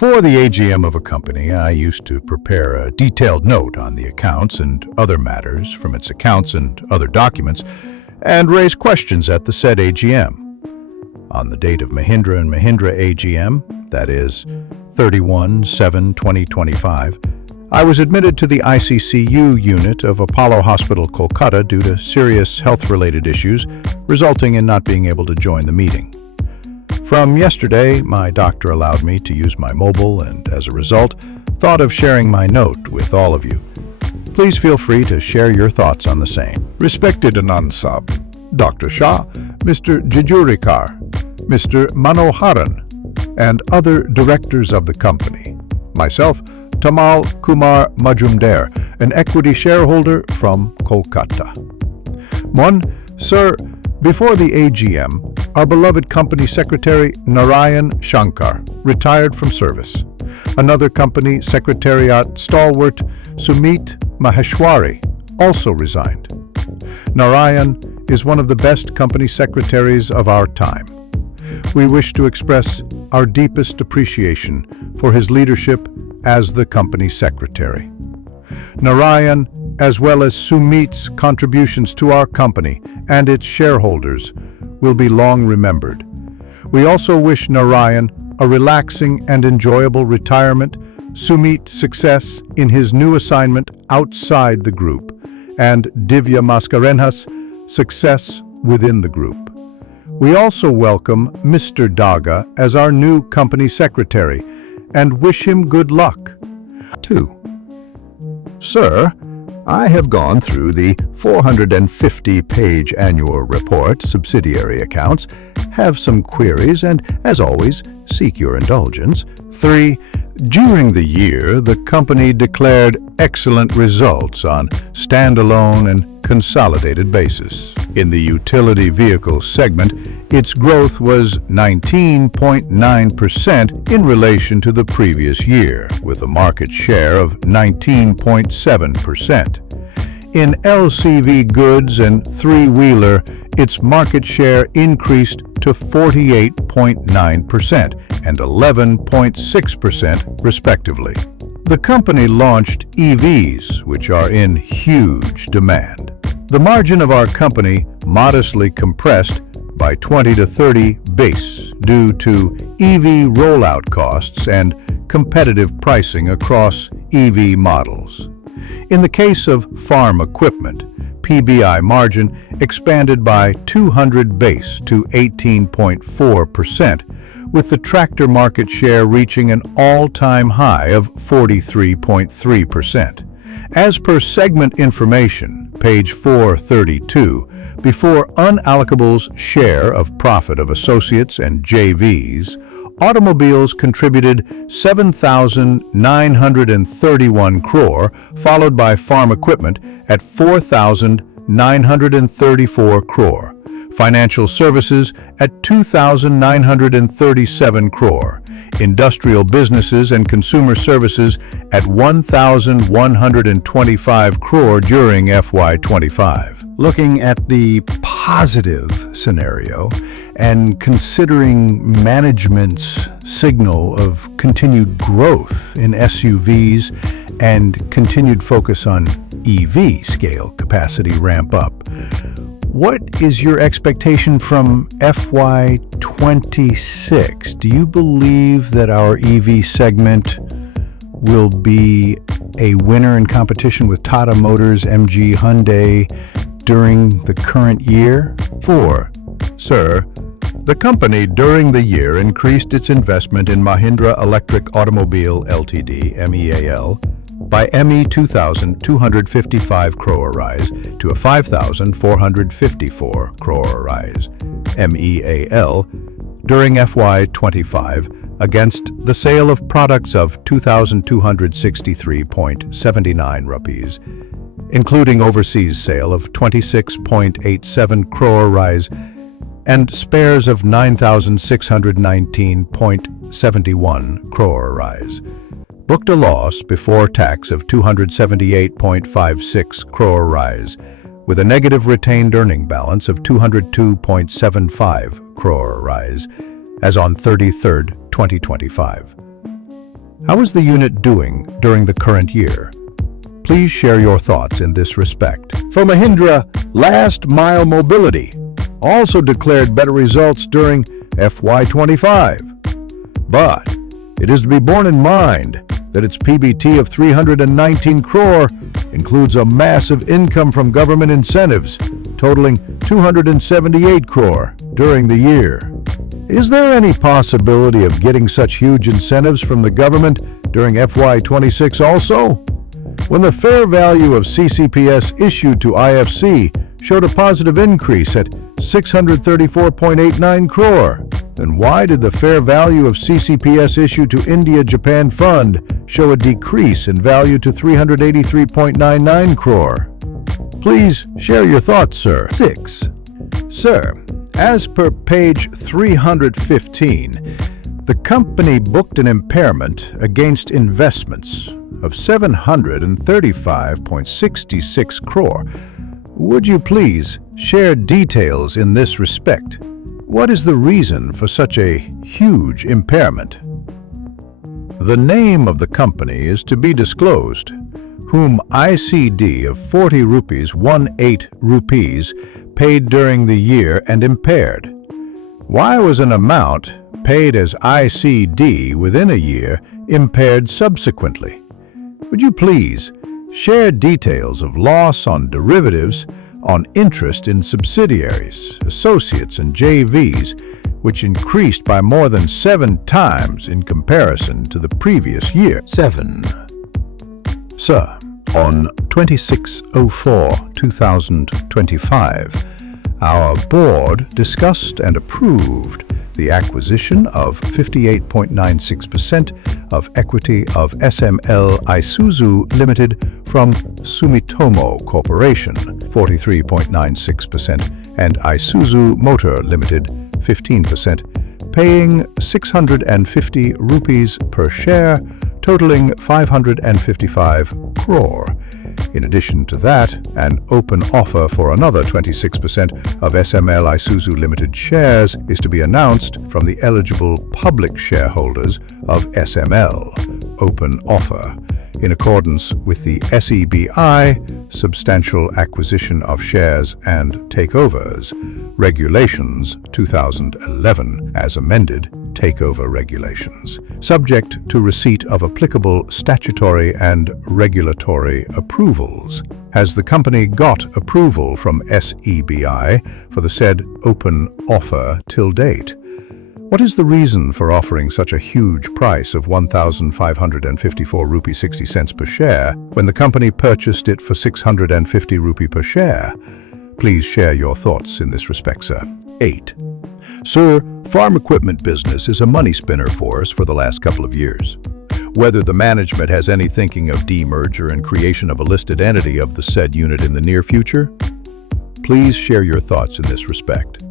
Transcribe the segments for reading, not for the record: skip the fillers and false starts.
Before the AGM of a company, I used to prepare a detailed note on the accounts and other matters from its accounts and other documents, and raise questions at the said AGM. On the date of Mahindra and Mahindra AGM, that is 31/7/2025, I was admitted to the ICCU unit of Apollo Hospital, Kolkata due to serious health-related issues, resulting in not being able to join the meeting. From yesterday, my doctor allowed me to use my mobile and, as a result, thought of sharing my note with all of you. Please feel free to share your thoughts on the same. Respected Anand Sahab, Dr. Shah, Mr. Jajurikar, Mr. Manoharan, and other directors of the company. Myself, Tamal Kumar Majumdar, an equity shareholder from Kolkata. 1. Sir, before the AGM, our beloved company secretary Narayan Shankar retired from service. Another company secretariat stalwart Sumit Maheshwari also resigned. Narayan is one of the best company secretaries of our time. We wish to express our deepest appreciation for his leadership as the company secretary. Narayan, as well as Sumit's contributions to our company and its shareholders, will be long remembered. We also wish Narayan a relaxing and enjoyable retirement, Sumit success in his new assignment outside the group, and Divya Mascarenhas success within the group. We also welcome Mr. Daga as our new company secretary and wish him good luck. 2. Sir, I have gone through the 450-page annual report, subsidiary accounts, have some queries, and, as always, seek your indulgence. 3. During the year, the company declared excellent results on standalone and consolidated basis. In the utility vehicle segment, its growth was 19.9% in relation to the previous year, with a market share of 19.7%. In LCV goods and three-wheeler, its market share increased to 48.9% and 11.6% respectively. The company launched EVs, which are in huge demand. The margin of our company modestly compressed by 20 to 30 base due to EV rollout costs and competitive pricing across EV models. In the case of farm equipment, PBI margin expanded by 200 base to 18.4%, with the tractor market share reaching an all-time high of 43.3%. As per segment information, page 432, before unallocables share of profit of associates and JVs, automobiles contributed 7,931 crore, followed by farm equipment at 4,934 crore, financial services at 2,937 crore, industrial businesses and consumer services at 1,125 crore during FY25. Looking at the positive scenario and considering management's signal of continued growth in SUVs and continued focus on EV scale capacity ramp up, what is your expectation from FY26? Do you believe that our EV segment will be a winner in competition with Tata Motors, MG, Hyundai during the current year? 4. Sir, the company during the year increased its investment in Mahindra Electric Automobile Ltd, MEAL, by 2,255 crore rise to a 5,454 crore rise, MEAL, during FY25 against the sale of products of 2,263.79 rupees, including overseas sale of 26.87 crore rise and spares of 9,619.71 crore rise. Booked a loss before tax of 278.56 crore rise, with a negative retained earning balance of 202.75 crore rise, as on 30/3/2025. How is the unit doing during the current year? Please share your thoughts in this respect. For Mahindra, Last Mile Mobility also declared better results during FY25. But it is to be borne in mind that its PBT of 319 crore includes a massive income from government incentives totaling 278 crore during the year. Is there any possibility of getting such huge incentives from the government during FY26 also? When the fair value of CCPS issued to IFC showed a positive increase at 634.89 crore, then why did the fair value of CCPS issued to India-Japan Fund show a decrease in value to 383.99 crore? Please share your thoughts, sir. 6. Sir, as per page 315, the company booked an impairment against investments of 735.66 crore. Would you please share details in this respect? What is the reason for such a huge impairment? The name of the company is to be disclosed, whom ICD of 40 rupees 18 rupees paid during the year and impaired. Why was an amount paid as ICD within a year impaired subsequently? Would you please share details of loss on derivatives on interest in subsidiaries, associates, and JVs, which increased by more than 7 times in comparison to the previous year? 7. Sir, on 26/04/2025, our board discussed and approved the acquisition of 58.96% of equity of SML Isuzu Ltd from Sumitomo Corporation, 43.96%, and Isuzu Motor Ltd, 15%, paying 650 rupees per share, totaling 555 crore. In addition to that, an open offer for another 26% of SML Isuzu Ltd shares is to be announced from the eligible public shareholders of SML. Open offer. In accordance with the SEBI, Substantial Acquisition of Shares and Takeovers, Regulations 2011, as amended, Takeover Regulations, subject to receipt of applicable statutory and regulatory approvals. Has the company got approval from SEBI for the said open offer till date? What is the reason for offering such a huge price of 1,554 rupee 60 cents per share when the company purchased it for 650 rupee per share? Please share your thoughts in this respect, sir. 8. Sir, farm equipment business is a money spinner for us for the last couple of years. Whether the management has any thinking of demerger and creation of a listed entity of the said unit in the near future? Please share your thoughts in this respect.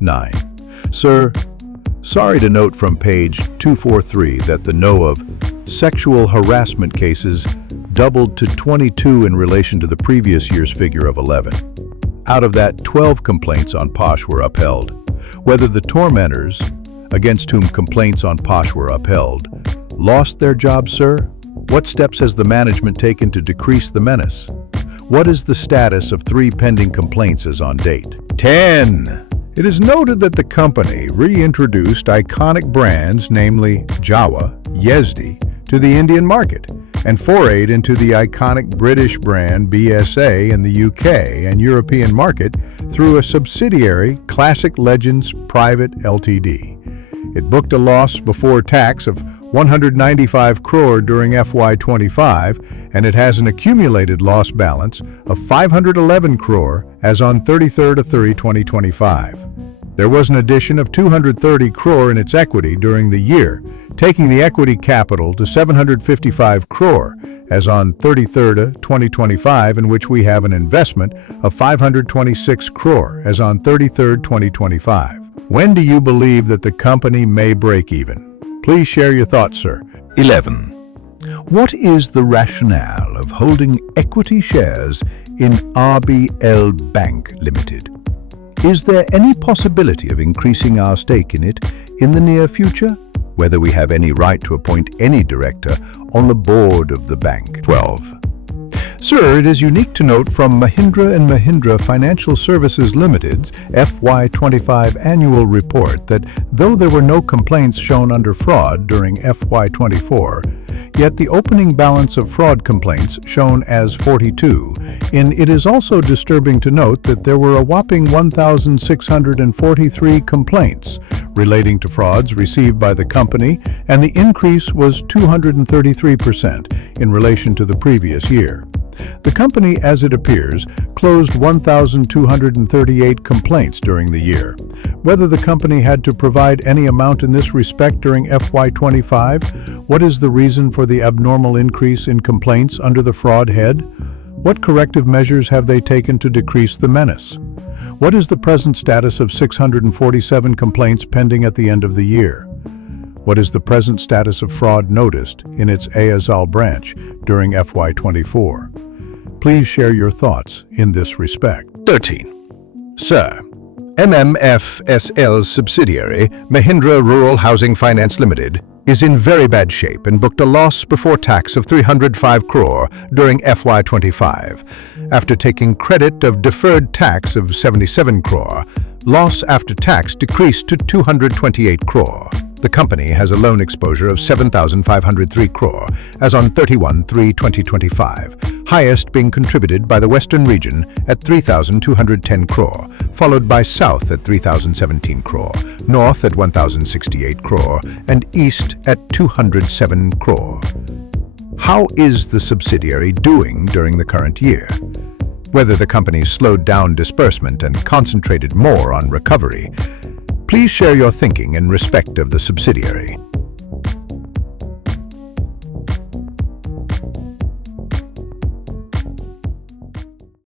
9. Sir, sorry to note from page 243 that the know of sexual harassment cases doubled to 22 in relation to the previous year's figure of 11. Out of that, 12 complaints on Posh were upheld. Whether the tormentors, against whom complaints on Posh were upheld, lost their jobs, sir? What steps has the management taken to decrease the menace? What is the status of 3 pending complaints as on date? 10. It is noted that the company reintroduced iconic brands, namely Jawa, Yezdi, to the Indian market, and forayed into the iconic British brand BSA in the UK and European market through a subsidiary, Classic Legends Private Ltd. It booked a loss before tax of 195 crore during FY25, and it has an accumulated loss balance of 511 crore as on 33/30/2025. There was an addition of 230 crore in its equity during the year, taking the equity capital to 755 crore as on 33/2025, in which we have an investment of 526 crore as on 33/2025. When do you believe that the company may break even? Please share your thoughts, sir. 11. What is the rationale of holding equity shares in RBL Bank Limited? Is there any possibility of increasing our stake in it in the near future? whether we have any right to appoint any director on the board of the bank. 12. Sir, it is unique to note from Mahindra&Mahindra Financial Services Ltd's FY25 annual report that though there were no complaints shown under fraud during FY24, yet the opening balance of fraud complaints shown as 42, and it is also disturbing to note that there were a whopping 1,643 complaints relating to frauds received by the company, and the increase was 233% in relation to the previous year. The company, as it appears, closed 1,238 complaints during the year. Whether the company had to provide any amount in this respect during FY25, what is the reason for the abnormal increase in complaints under the fraud head? What corrective measures have they taken to decrease the menace? What is the present status of 647 complaints pending at the end of the year? What is the present status of fraud noticed in its Ayazal branch during FY24? Please share your thoughts in this respect. 13. Sir, MMFSL's subsidiary, Mahindra Rural Housing Finance Ltd, is in very bad shape and booked a loss before tax of 305 crore during FY25. After taking credit of deferred tax of 77 crore, loss after tax decreased to 228 crore. The company has a loan exposure of 7,503 crore as on 31/3/2025, highest being contributed by the Western region at 3,210 crore, followed by South at 3,017 crore, North at 1,068 crore, and East at 207 crore. How is the subsidiary doing during the current year? Whether the company slowed down disbursement and concentrated more on recovery? Please share your thinking in respect of the subsidiary.